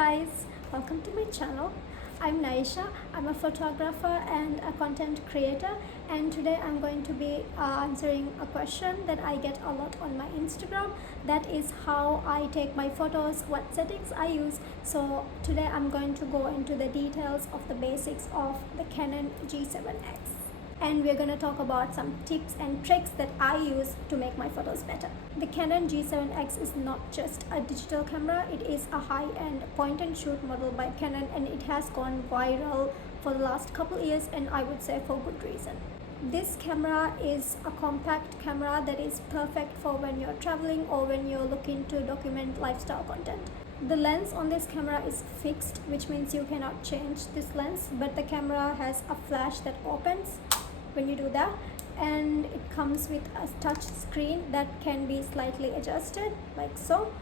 guys, welcome to my channel. I'm Naisha. I'm a photographer and a content creator, and today I'm going to be answering a question that I get a lot on my Instagram. That is how I take my photos, what settings I use. So today I'm going to go into the details of the basics of the Canon G7X. And we're going to talk about some tips and tricks that I use to make my photos better. The Canon G7X is not just a digital camera, it is a high-end point-and-shoot model by Canon, and it has gone viral for the last couple years, and I would say for good reason. This camera is a compact camera that is perfect for when you're traveling or when you're looking to document lifestyle content. The lens on this camera is fixed, which means you cannot change this lens, but the camera has a flash that opens when you do that, and it comes with a touch screen that can be slightly adjusted like so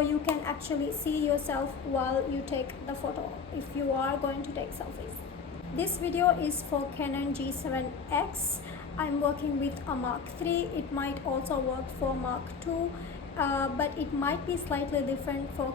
you can actually see yourself while you take the photo if you are going to take selfies. This video is for Canon G7X. I'm working with a Mark III. It might also work for Mark II, but it might be slightly different for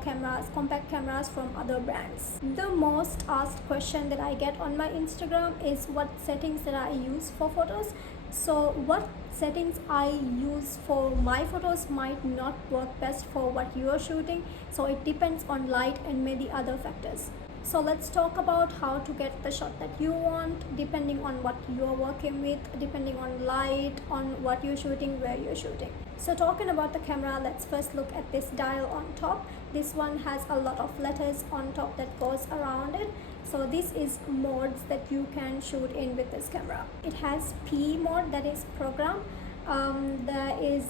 compact cameras from other brands. The most asked question that I get on my Instagram is what settings that I use for photos. So what settings I use for my photos might not work best for what you are shooting, so it depends on light and maybe other factors. So let's talk about how to get the shot that you want, depending on what you're working with, depending on light, on what you're shooting, where you're shooting. So talking about the camera, let's first look at this dial on top. This one has a lot of letters on top that goes around it. So this is modes that you can shoot in with this camera. It has P mode, that is program. There is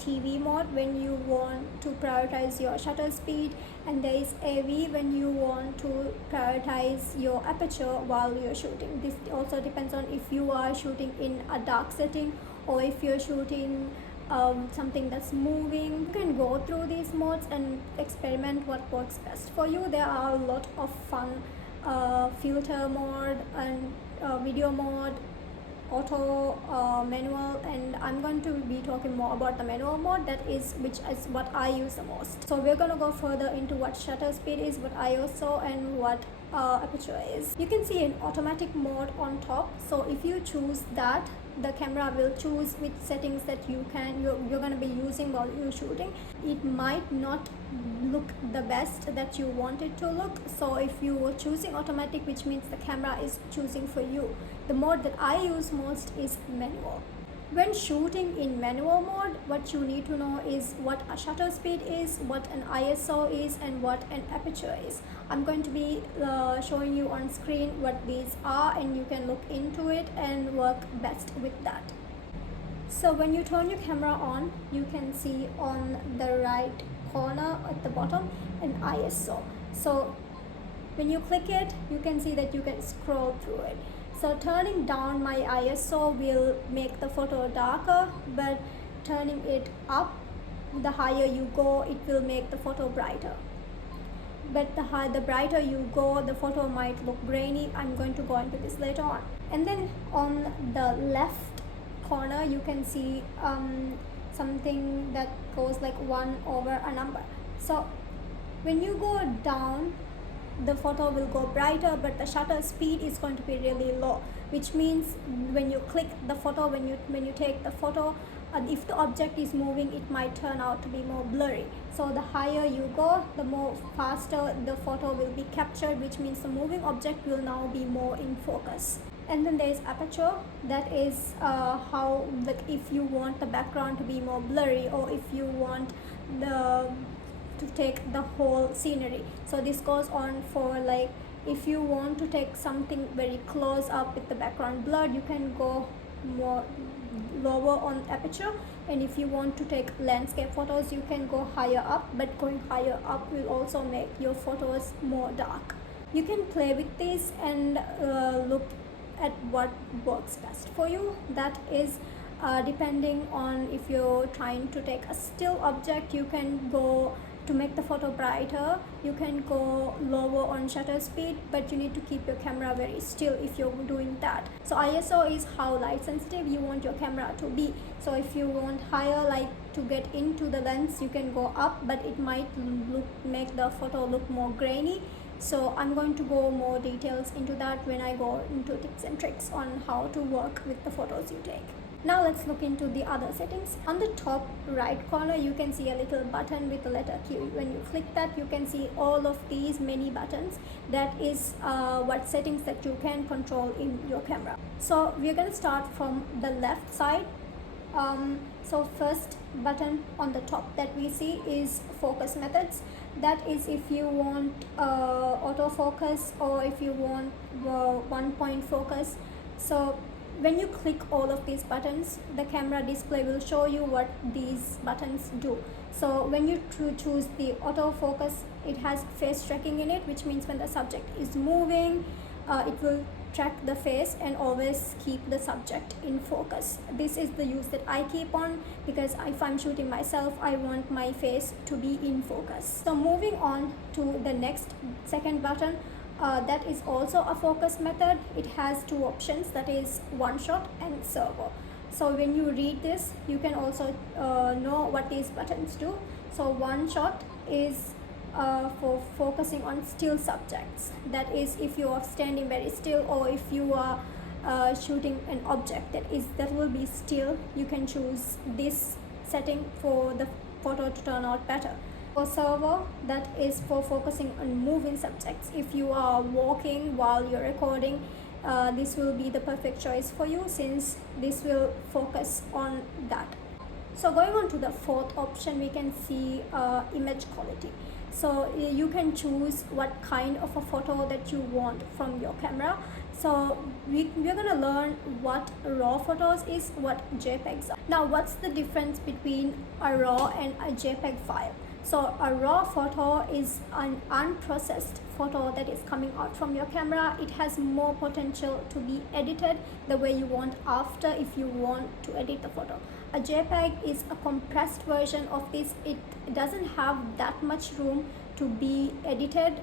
TV mode when you want to prioritize your shutter speed, and there is AV when you want to prioritize your aperture while you're shooting. This also depends on if you are shooting in a dark setting or if you're shooting something that's moving. You can go through these modes and experiment what works best for you. There are a lot of fun filter mode and video mode, auto, manual, and I'm going to be talking more about the manual mode, which is what I use the most. So we're going to go further into what shutter speed is, what ISO, and what aperture is. You can see an automatic mode on top, so if you choose that, the camera will choose which settings that you're going to be using while you're shooting. It might not look the best that you want it to look, so if you are choosing automatic, which means the camera is choosing for you. The mode that I use most is manual. When shooting in manual mode, what you need to know is what a shutter speed is, what an ISO is, and what an aperture is. I'm going to be showing you on screen what these are, and you can look into it and work best with that. So when you turn your camera on, you can see on the right corner at the bottom an ISO. So when you click it, you can see that you can scroll through it. So turning down my ISO will make the photo darker, but turning it up, the higher you go, it will make the photo brighter. But the brighter you go, the photo might look grainy. I'm going to go into this later on. And then on the left corner, you can see something that goes like 1 over a number. So when you go down, the photo will go brighter, but the shutter speed is going to be really low, which means when you click the photo, when you take the photo, if the object is moving, it might turn out to be more blurry. So the higher you go, the more faster the photo will be captured, which means the moving object will now be more in focus. And then there is aperture. That is how, like, if you want the background to be more blurry, or if you want to take the whole scenery. So this goes on for, like, if you want to take something very close up with the background blurred, you can go more lower on aperture, and if you want to take landscape photos, you can go higher up, but going higher up will also make your photos more dark. You can play with this and look at what works best for you. That is depending on if you're trying to take a still object, you can go to make the photo brighter, you can go lower on shutter speed, but you need to keep your camera very still if you're doing that. So ISO is how light sensitive you want your camera to be. So if you want higher light to get into the lens, you can go up, but it might make the photo look more grainy. So I'm going to go more details into that when I go into tips and tricks on how to work with the photos you take. Now let's look into the other settings. On the top right corner, you can see a little button with the letter Q. When you click that, you can see all of these many buttons. That is what settings that you can control in your camera. So we're going to start from the left side. So first button on the top that we see is focus methods. That is if you want autofocus, or if you want one point focus. So when you click all of these buttons, the camera display will show you what these buttons do. So when you choose the autofocus, it has face tracking in it, which means when the subject is moving, it will track the face and always keep the subject in focus. This is the use that I keep on, because if I'm shooting myself, I want my face to be in focus. So moving on to the next second button, that is also a focus method. It has two options, that is one shot and servo. So when you read this, you can also know what these buttons do. So one shot is for focusing on still subjects. That is if you are standing very still, or if you are shooting an object that will be still, you can choose this setting for the photo to turn out better. For servo, that is for focusing on moving subjects. If you are walking while you're recording, this will be the perfect choice for you, since this will focus on that. So going on to the fourth option, we can see image quality. So you can choose what kind of a photo that you want from your camera. So we're gonna learn what raw photos is, what JPEGs are. Now what's the difference between a raw and a JPEG file? So a raw photo is an unprocessed photo that is coming out from your camera. It has more potential to be edited the way you want after, if you want to edit the photo. A JPEG is a compressed version of this. It doesn't have that much room to be edited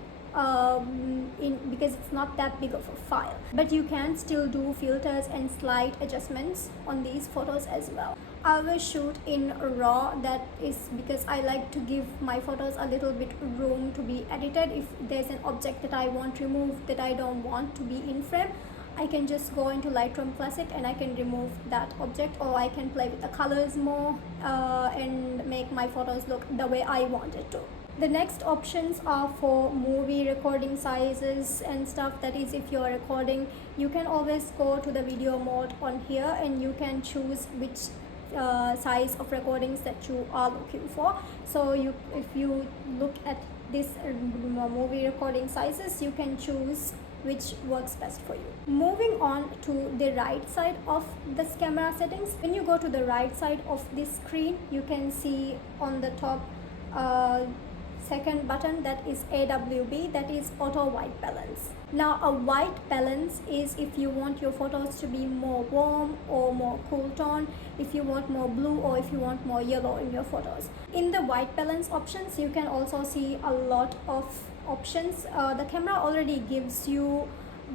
because it's not that big of a file, but you can still do filters and slight adjustments on these photos as well. I will shoot in raw. That is because I like to give my photos a little bit room to be edited. If there's an object that I want removed, that I don't want to be in frame, I can just go into Lightroom Classic and I can remove that object, or I can play with the colors more and make my photos look the way I want it to. The next options are for movie recording sizes and stuff. That is if you're recording, you can always go to the video mode on here and you can choose which size of recordings that you are looking for. So if you look at this movie recording sizes, you can choose which works best for you. Moving on to the right side of this camera settings, when you go to the right side of this screen, you can see on the top second button, that is AWB, that is auto white balance. Now a white balance is if you want your photos to be more warm or more cool tone, if you want more blue, or if you want more yellow in your photos. In the white balance options, you can also see a lot of options. The camera already gives you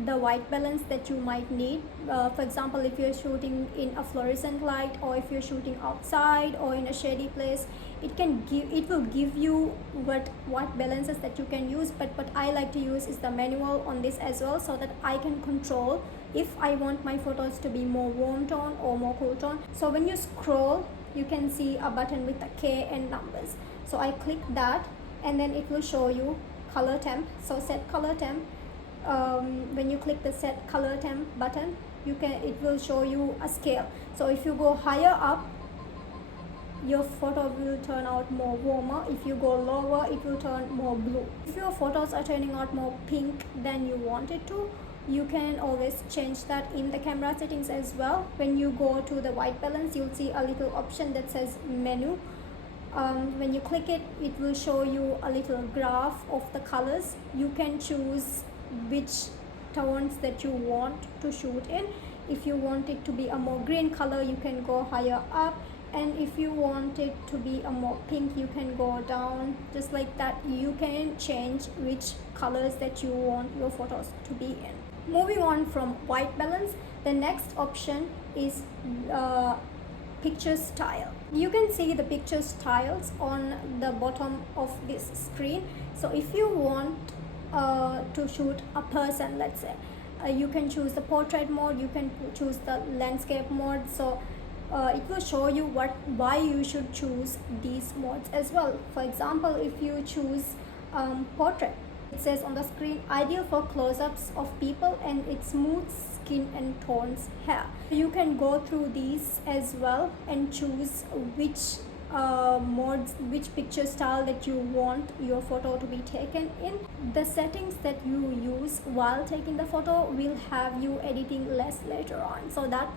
the white balance that you might need. For example, if you're shooting in a fluorescent light, or if you're shooting outside or in a shady place, it will give you what balances that you can use. But what I like to use is the manual on this as well, so that I can control if I want my photos to be more warm tone or more cool tone. So when you scroll, you can see a button with a K and numbers. So I click that and then it will show you color temp. So set color temp. When you click the set color temp button, it will show you a scale. So if you go higher up, your photo will turn out more warmer. If you go lower, it will turn more blue. If your photos are turning out more pink than you want it to, you can always change that in the camera settings as well. When you go to the white balance, you'll see a little option that says menu. When you click it, it will show you a little graph of the colors. You can choose which tones that you want to shoot in. If you want it to be a more green color, you can go higher up, and if you want it to be a more pink, you can go down. Just like that, you can change which colors that you want your photos to be in. Moving on from white balance, the next option is picture style. You can see the picture styles on the bottom of this screen. So if you want to shoot a person, let's say, you can choose the portrait mode, you can choose the landscape mode. So it will show you why you should choose these modes as well. For example, if you choose portrait, it says on the screen, ideal for close-ups of people and it smooths skin and tones hair. You can go through these as well and choose which modes, which picture style that you want your photo to be taken in. The settings that you use while taking the photo will have you editing less later on, so that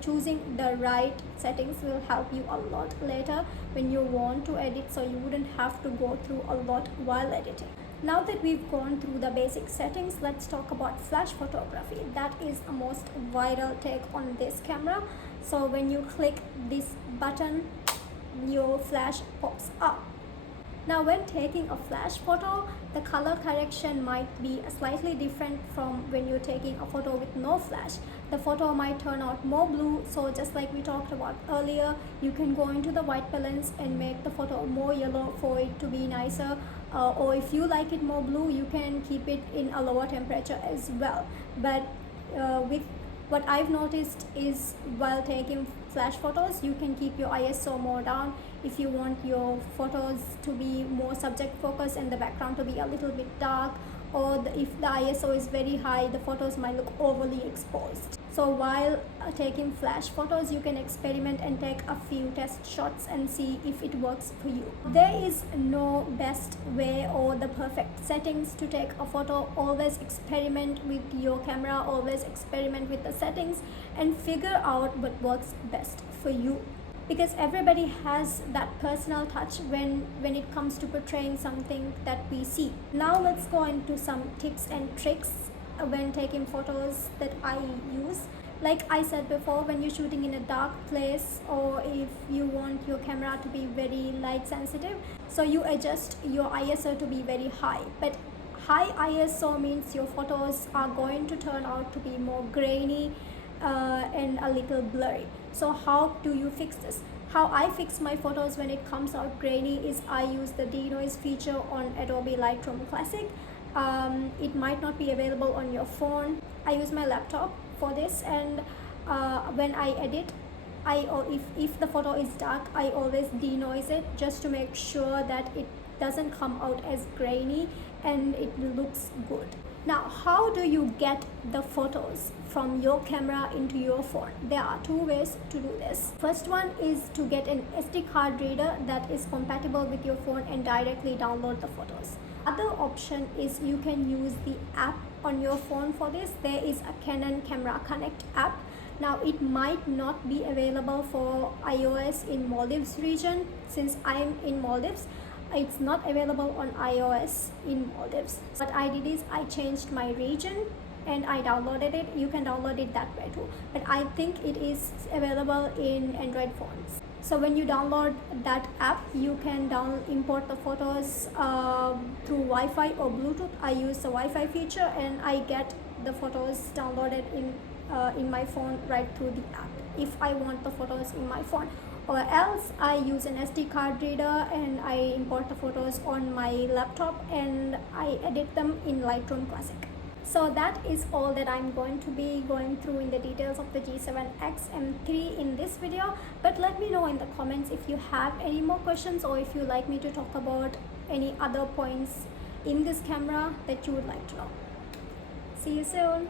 choosing the right settings will help you a lot later when you want to edit, so you wouldn't have to go through a lot while editing. Now that we've gone through the basic settings, let's talk about flash photography. That is the most viral take on this camera. So when you click this button, your flash pops up. Now when taking a flash photo, the color correction might be slightly different from when you're taking a photo with no flash. The photo might turn out more blue, so just like we talked about earlier, you can go into the white balance and make the photo more yellow for it to be nicer, or if you like it more blue, you can keep it in a lower temperature as well. But with what I've noticed is, while taking flash photos, you can keep your ISO more down if you want your photos to be more subject focused and the background to be a little bit dark, or if the ISO is very high, the photos might look overly exposed. So while taking flash photos, you can experiment and take a few test shots and see if it works for you. There is no best way or the perfect settings to take a photo. Always experiment with your camera, always experiment with the settings and figure out what works best for you, because everybody has that personal touch when it comes to portraying something that we see. Now let's go into some tips and tricks when taking photos that I use. Like I said before, when you're shooting in a dark place, or if you want your camera to be very light sensitive, so you adjust your ISO to be very high. But high ISO means your photos are going to turn out to be more grainy and a little blurry. So how do you fix this? How I fix my photos when it comes out grainy is I use the denoise feature on Adobe Lightroom Classic. It might not be available on your phone. I use my laptop for this, and when I edit, if the photo is dark, I always denoise it just to make sure that it doesn't come out as grainy and it looks good. Now, how do you get the photos from your camera into your phone? There are two ways to do this. First one is to get an SD card reader that is compatible with your phone and directly download the photos. Other option is you can use the app on your phone for this. There is a Canon Camera Connect app. Now it might not be available for iOS in Maldives region. Since I'm in Maldives, it's not available on iOS in Maldives. What I did is I changed my region and I downloaded it. You can download it that way too, but I think it is available in Android phones. So when you download that app, you can import the photos through Wi-Fi or Bluetooth. I use the Wi-Fi feature and I get the photos downloaded in my phone right through the app if I want the photos in my phone. Or else I use an SD card reader and I import the photos on my laptop and I edit them in Lightroom Classic. So that is all that I'm going to be going through in the details of the G7X M3 in this video. But let me know in the comments if you have any more questions, or if you like me to talk about any other points in this camera that you would like to know. See you soon.